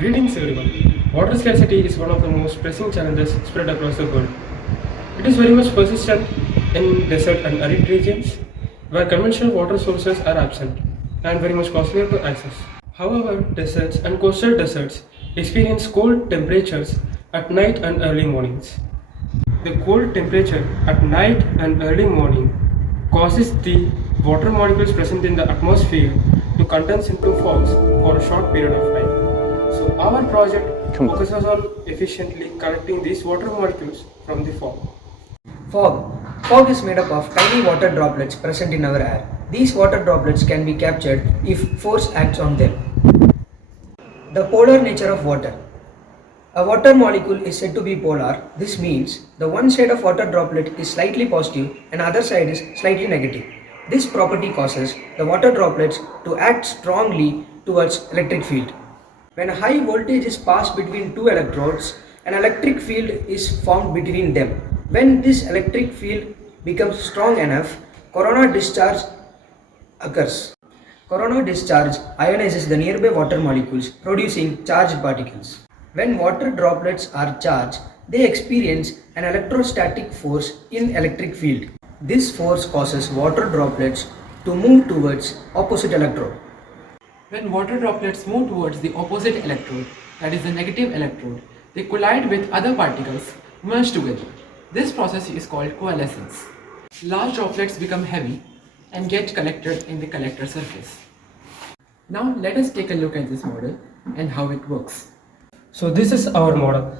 Greetings everyone. Water scarcity is one of the most pressing challenges spread across the world. It is very much persistent in desert and arid regions where conventional water sources are absent and very much costlier to access. However, deserts and coastal deserts experience cold temperatures at night and early mornings. The cold temperature at night and early morning causes the water molecules present in the atmosphere to condense into fogs for a short period of time. So our project focuses on efficiently collecting these water molecules from the fog. Fog. Fog is made up of tiny water droplets present in our air. These water droplets can be captured if force acts on them. The polar nature of water. A water molecule is said to be polar. This means the one side of water droplet is slightly positive and other side is slightly negative. This property causes the water droplets to act strongly towards electric field. When a high voltage is passed between two electrodes, an electric field is formed between them. When this electric field becomes strong enough, corona discharge occurs. Corona discharge ionizes the nearby water molecules, producing charged particles. When water droplets are charged, they experience an electrostatic force in electric field. This force causes water droplets to move towards opposite electrode. When water droplets move towards the opposite electrode, that is the negative electrode, they collide with other particles, merge together. This process is called coalescence. Large droplets become heavy and get collected in the collector surface. Now let us take a look at this model and how it works. So this is our model.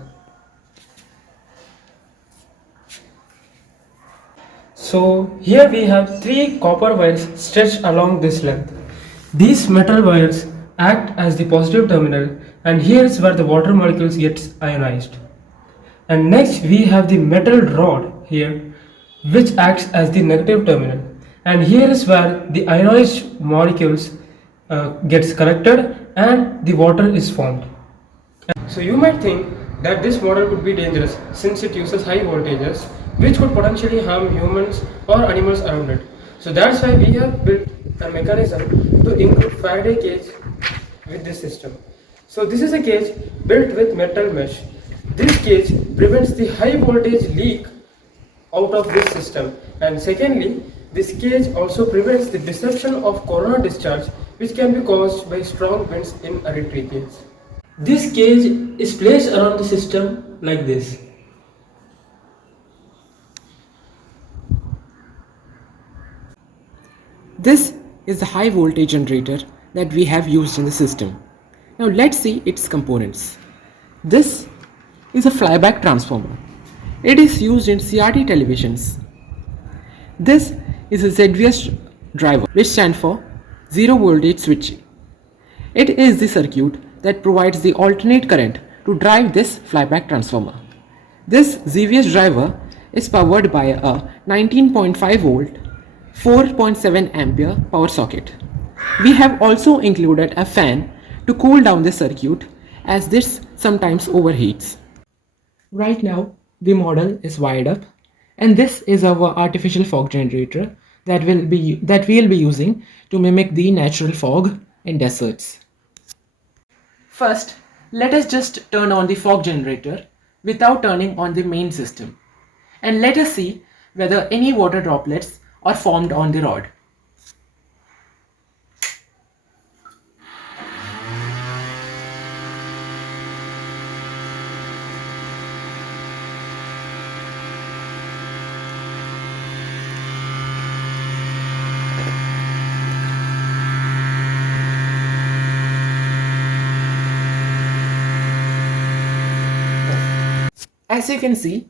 So here we have three copper wires stretched along this length. These metal wires act as the positive terminal, and here is where the water molecules gets ionized. And next we have the metal rod here, which acts as the negative terminal, and here is where the ionized molecules gets collected and the water is formed. So you might think that this model could be dangerous since it uses high voltages which could potentially harm humans or animals around it. So that's why we have built a mechanism to include Faraday cage with this system. So this is a cage built with metal mesh. This cage prevents the high voltage leak out of this system, and secondly, this cage also prevents the disruption of corona discharge which can be caused by strong winds in arid regions. This cage is placed around the system like this. This is the high voltage generator that we have used in the system. Now let's see its components. This is a flyback transformer. It is used in CRT televisions. This is a ZVS driver, which stands for zero voltage switching. It is the circuit that provides the alternate current to drive this flyback transformer. This ZVS driver is powered by a 19.5 volt 4.7 ampere power socket. We have also included a fan to cool down the circuit as this sometimes overheats. Right now the model is wired up, and this is our artificial fog generator that we'll be using to mimic the natural fog in deserts. First, let us just turn on the fog generator without turning on the main system, and let us see whether any water droplets are formed on the rod. As you can see,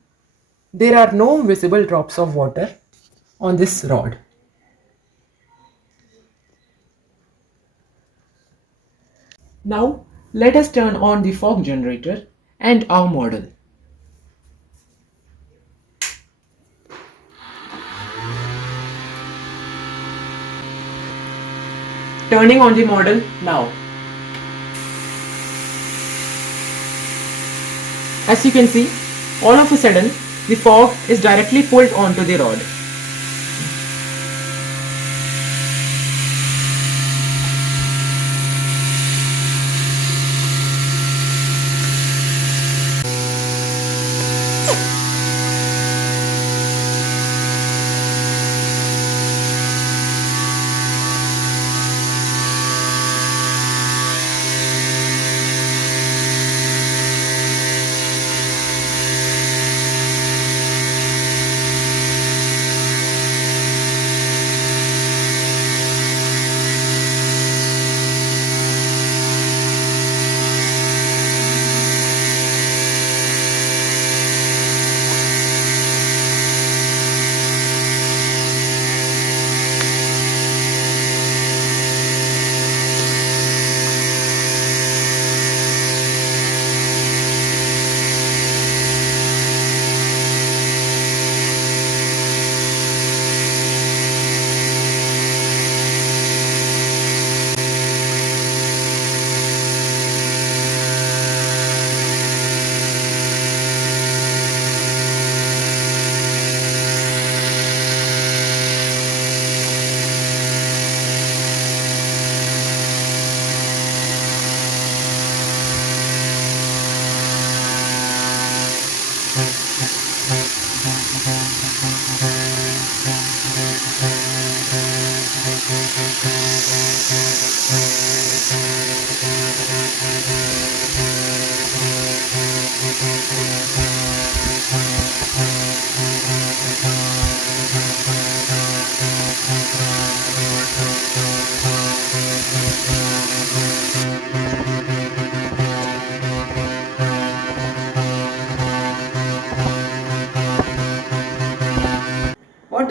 there are no visible drops of water on this rod. Now let us turn on the fog generator and our model. Turning on the model now. As you can see, all of a sudden the fog is directly pulled onto the rod.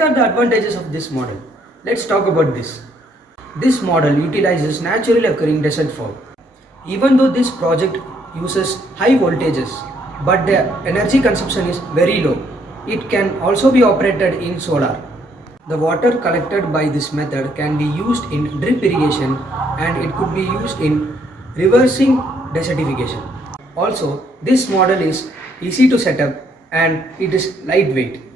are the advantages of this model? Let's talk about this. This model utilizes naturally occurring desert fog. Even though this project uses high voltages, but the energy consumption is very low, it can also be operated in solar. The water collected by this method can be used in drip irrigation and it could be used in reversing desertification. Also, this model is easy to set up and it is lightweight.